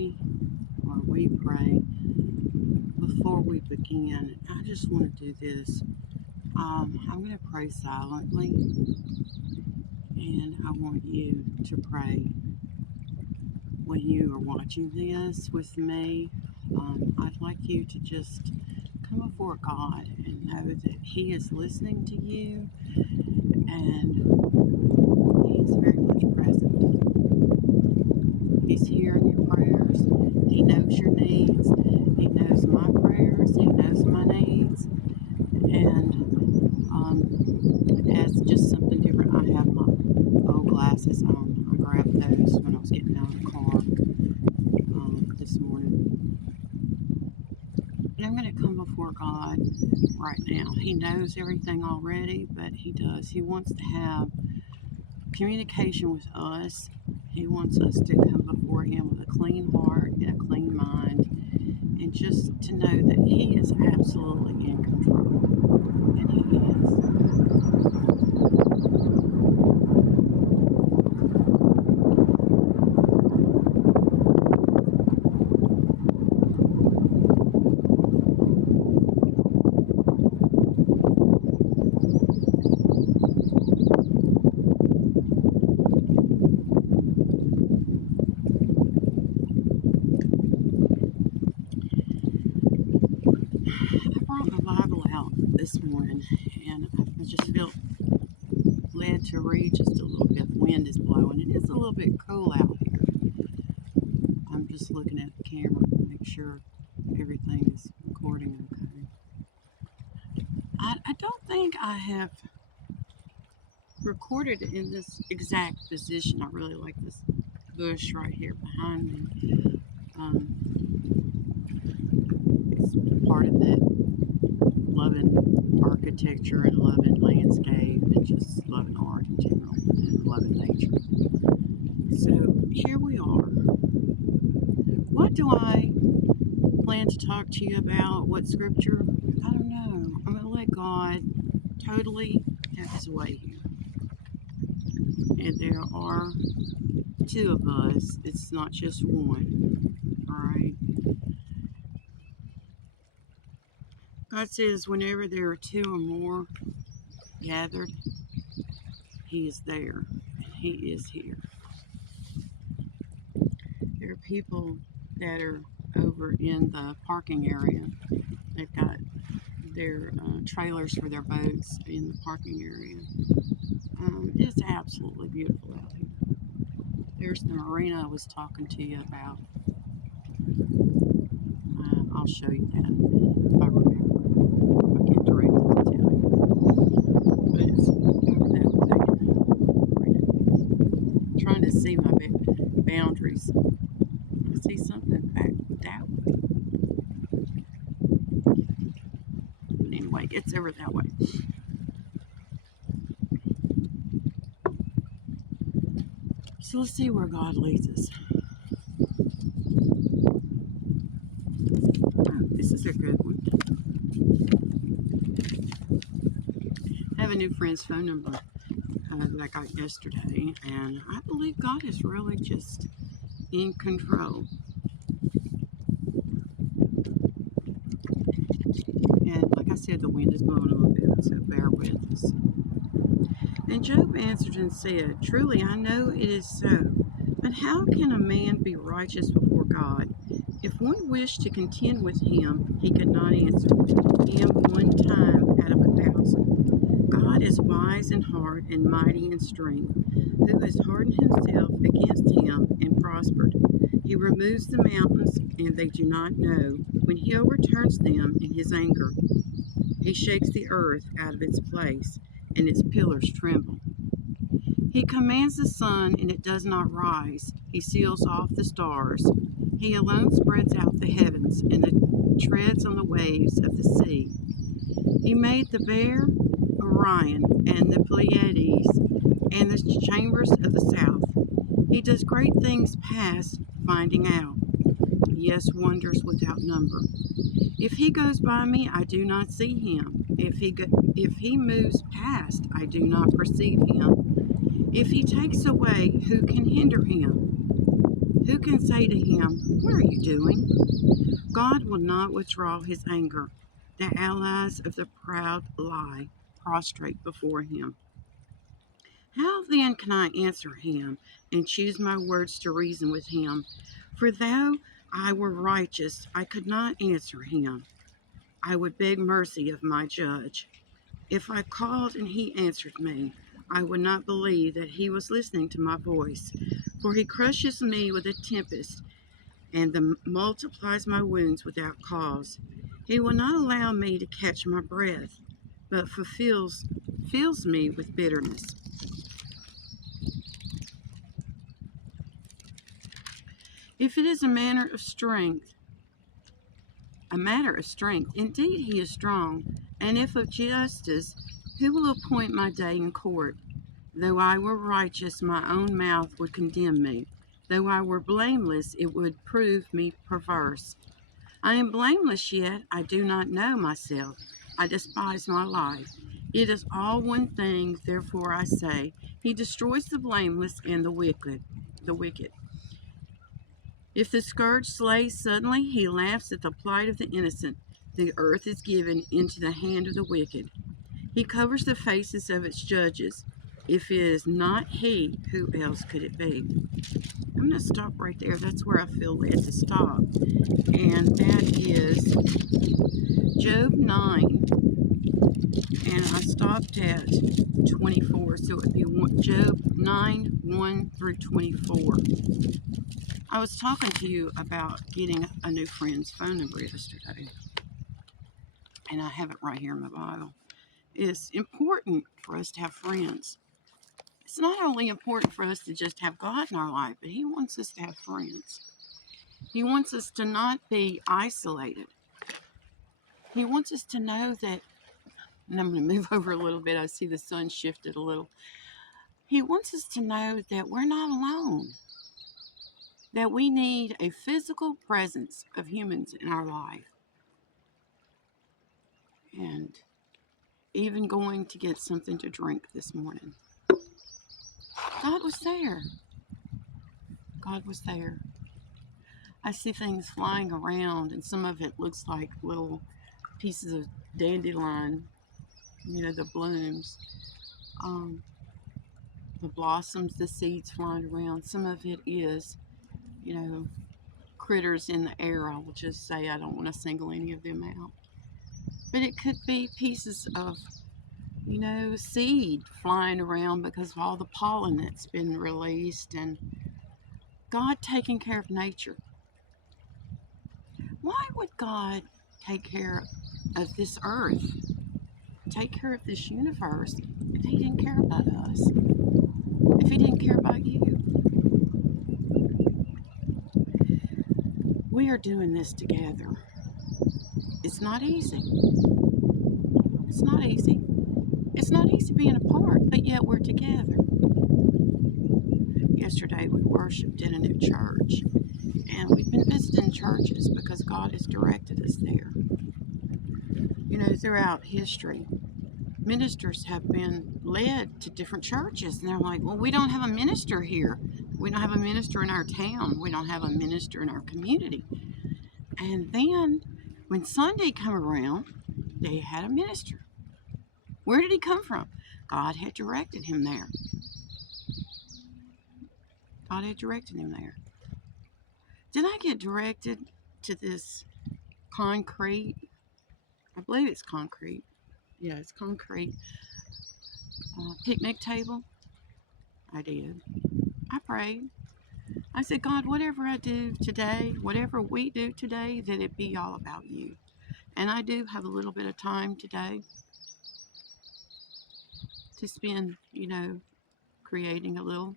pray, or we pray, before we begin, I just want to do this. I'm going to pray silently, and I want you to pray when you are watching this with me. I'd like you to just come before God and know that He is listening to you and He is very much present. He's hearing your prayers. He knows your needs. He knows my prayers. He knows my needs. And as just something different, I have my old glasses on. I grabbed those when I was getting out of the car this morning. And I'm going to come before God right now. He knows everything already, but He does. He wants to have communication with us. He wants us to come before Him with a clean heart and a clean mind, and just to know that He is absolutely in control. And He is. I brought my Bible out this morning, and I just felt led to read just a little bit. The wind is blowing. It is a little bit cool out here. I'm just looking at the camera to make sure everything is recording okay. I don't think I have recorded in this exact position. I really like this bush right here behind me. It's part of that loving architecture and loving landscape and just loving art in general and loving nature. So here we are. What do I plan to talk to you about? What scripture? I don't know. I'm going to let God totally have His way here. And there are two of us. It's not just one. All right. God says whenever there are two or more gathered, He is there. And He is here. There are people that are over in the parking area. They've got their trailers for their boats in the parking area. It's absolutely beautiful out here. There's the marina I was talking to you about. I'll show you that in a minute if I remember. If I get directed to tell you. But it's over that way. I'm trying to see my boundaries. I see something back that way. But anyway, it's over that way. So let's see where God leads us. Oh, this is a good one. I have a new friend's phone number that I got yesterday, and I believe God is really just in control. And like I said, the wind is blowing a little bit, so bear with us. Then Job answered and said, "Truly I know it is so. But how can a man be righteous before God? If one wished to contend with him, he could not answer him one time out of 1,000. God is wise in heart and mighty in strength, who has hardened himself against him and prospered. He removes the mountains, and they do not know, when he overturns them in his anger. He shakes the earth out of its place, and its pillars tremble. He commands the sun, and it does not rise. He seals off the stars. He alone spreads out the heavens, and treads on the waves of the sea. He made the Bear, Orion, and the Pleiades, and the chambers of the south. He does great things past finding out. Yes, wonders without number. If he goes by me, I do not see him. If he moves past, I do not perceive him. If he takes away, who can hinder him? Who can say to him, what are you doing? God will not withdraw his anger. The allies of the proud lie prostrate before him. How then can I answer him and choose my words to reason with him? For though I were righteous, I could not answer him. I would beg mercy of my judge. If I called and he answered me, I would not believe that he was listening to my voice. For he crushes me with a tempest and multiplies my wounds without cause. He will not allow me to catch my breath, but fills me with bitterness. If it is a matter of strength, indeed he is strong, and if of justice, who will appoint my day in court? Though I were righteous, my own mouth would condemn me. Though I were blameless, it would prove me perverse. I am blameless, yet I do not know myself. I despise my life. It is all one thing, therefore I say, he destroys the blameless and the wicked. If the scourge slays suddenly, he laughs at the plight of the innocent. The earth is given into the hand of the wicked. He covers the faces of its judges. If it is not he, who else could it be? I'm going to stop right there. That's where I feel led to stop. And that is Job 9. And I stopped at 24. So it would be Job 9, 1 through 24. I was talking to you about getting a new friend's phone number yesterday. And I have it right here in my Bible. It's important for us to have friends. It's not only important for us to just have God in our life, but he wants us to have friends. He wants us to not be isolated. He wants us to know that, and I'm going to move over a little bit. I see the sun shifted a little. He wants us to know that we're not alone, that we need a physical presence of humans in our life. And even going to get something to drink this morning, God was there. God was there. I see things flying around, and some of it looks like little pieces of dandelion, the blooms, the blossoms, the seeds flying around. Some of it is, you know, critters in the air. I will just say I don't want to single any of them out. But it could be pieces of, seed flying around because of all the pollen that's been released, and God taking care of nature. Why would God take care of this earth, take care of this universe, if he didn't care about us? If he didn't care about you? We are doing this together. It's not easy. It's not easy. It's not easy being apart, but yet we're together. Yesterday we worshiped in a new church, and we've been visiting churches because God has directed us there. Throughout history, ministers have been led to different churches, and they're like, well, we don't have a minister here. We don't have a minister in our town. We don't have a minister in our community. And then when Sunday came around, they had a minister. Where did he come from? God had directed him there. God had directed him there. Did I get directed to this concrete? I believe it's concrete. Yeah, it's concrete. Picnic table? I did. I prayed. I said, God, whatever I do today, whatever we do today, that it be all about you. And I do have a little bit of time today to spend, creating a little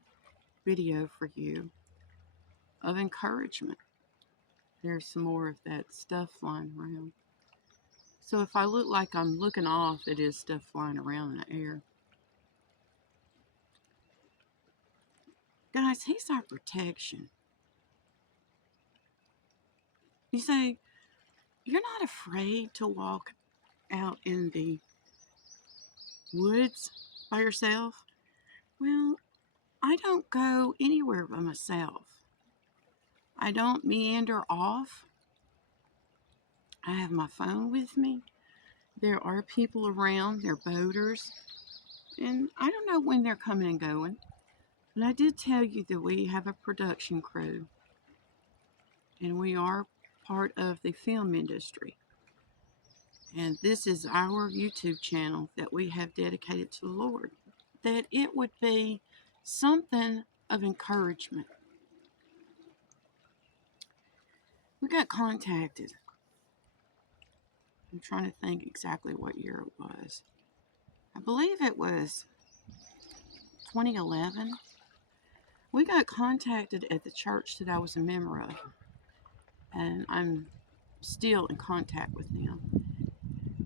video for you of encouragement. There's some more of that stuff flying around. So if I look like I'm looking off, it is stuff flying around in the air. Guys, he's our protection. You say, you're not afraid to walk out in the woods by yourself? Well, I don't go anywhere by myself. I don't meander off. I have my phone with me. There are people around, they're boaters, and I don't know when they're coming and going. But I did tell you that we have a production crew, and we are part of the film industry. And this is our YouTube channel that we have dedicated to the Lord. That it would be something of encouragement. We got contacted. I'm trying to think exactly what year it was. I believe it was 2011. We got contacted at the church that I was a member of. And I'm still in contact with them.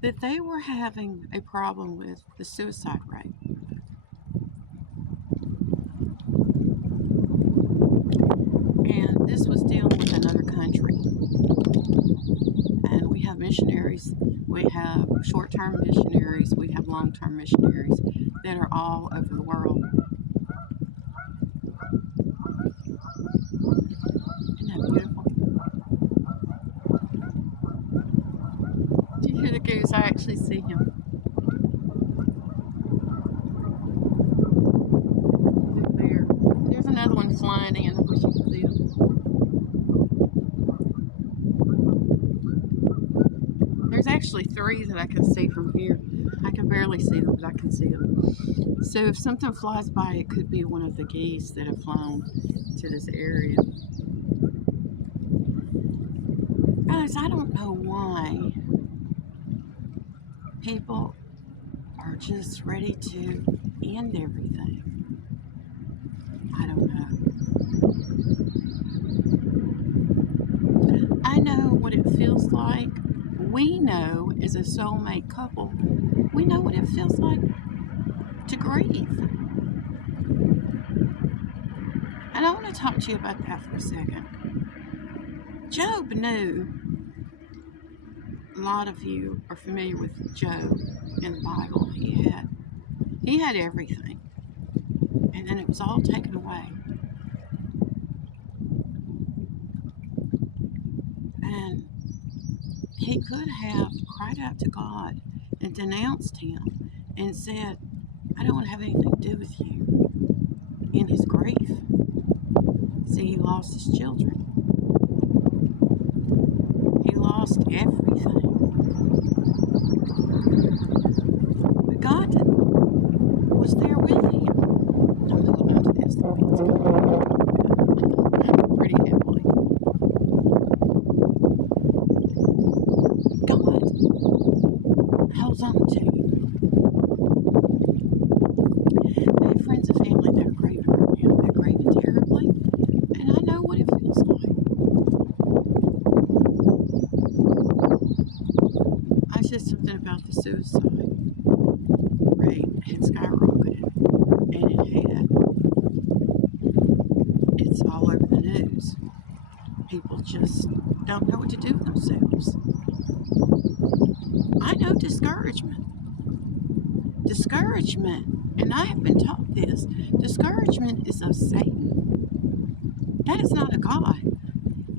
That they were having a problem with the suicide rate. And this was dealing with another country. And we have missionaries, we have short-term missionaries, we have long-term missionaries that are all over the world. Isn't that beautiful? Do you hear the goose? I actually see him. Look there. There's another one flying in. I wish you could see him. There's actually 3 that I can see from here. I can barely see them, but I can see them. So if something flies by, it could be one of the geese that have flown to this area. Guys, I don't know why people are just ready to end everything. I don't know. I know what it feels like. We know, as a soulmate couple, we know what it feels like to grieve. And I want to talk to you about that for a second. Job knew. A lot of you are familiar with Job in the Bible. He had everything. And then it was all taken away. And he could have cried out to God and denounced him and said, I don't want to have anything to do with you, in his grief. See, he lost his children. He lost everything. But God was there with him. I'm holding on to this. Pretty heavily. God holds on to you. I have friends and family that are grieving right now. They're grieving terribly. And I know what it feels like. I said something about the suicide rate had skyrocketed. And it had. It's all over the news. People just don't know what to do with themselves. I know discouragement. Discouragement, and I have been taught this, discouragement is of Satan. That is not of God.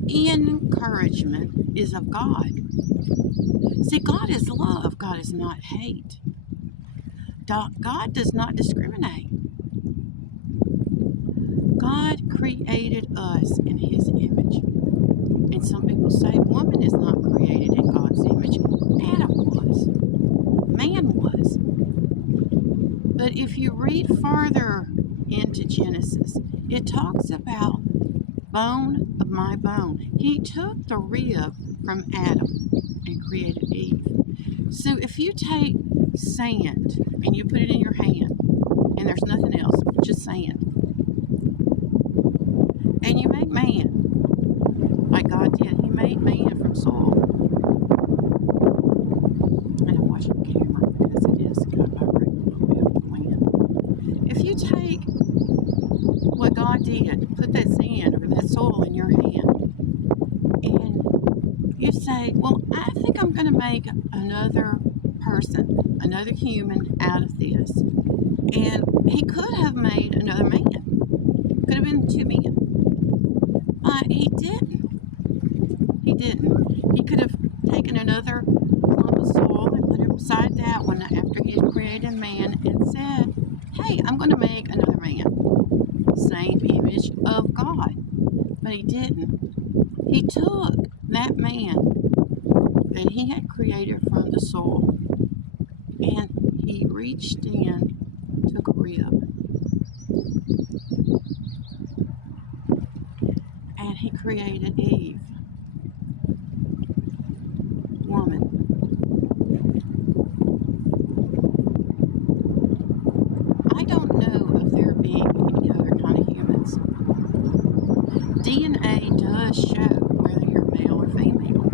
Encouragement is of God. See, God is love. God is not hate. God does not discriminate. God created us in his image. And some people say woman is not created in God's image. Adam was. Man was. But if you read farther into Genesis, it talks about bone of my bone. He took the rib from Adam and created Eve. So if you take sand and you put it in your hand, and there's nothing else, just sand, and you make man, like God did, he made man from soil. And I'm watching the camera because it is kind of vibrating a little bit with the wind. If you take what God did, put that sand or that soil in your hand, and you say, well, I think I'm going to make another person, another human out of this. And he could have made another man. Could have been 2 men. But he didn't. didn't. He could have taken another lump of soil and put it beside that one after he had created man and said, hey, I'm going to make another man. Same image of God. But he didn't. He took that man that he had created from the soil and he reached in, took a rib, and he created Eve, woman. I don't know of there being any other kind of humans. DNA does show whether you're male or female.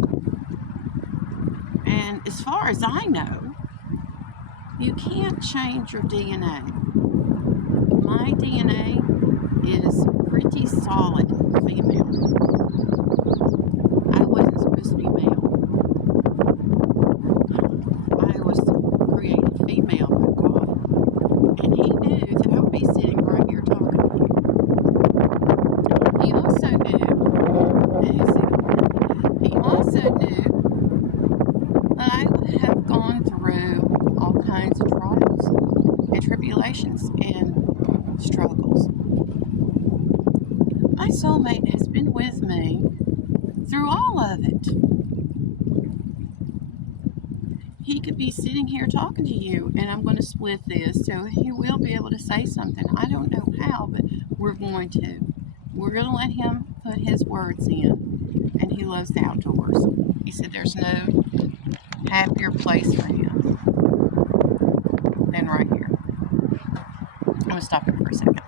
And as far as I know, you can't change your DNA. My DNA is pretty solid female. I wasn't supposed to be male. I was created female by God. And he knew that I would be sitting right here talking to you. He also knew that I would have gone through all kinds of trials and tribulations and struggles. My soulmate has been with me through all of it. He could be sitting here talking to you, and I'm going to split this, so he will be able to say something. I don't know how, but we're going to. We're going to let him put his words in, and he loves the outdoors. He said there's no happier place for him than right here. I'm going to stop it for a second.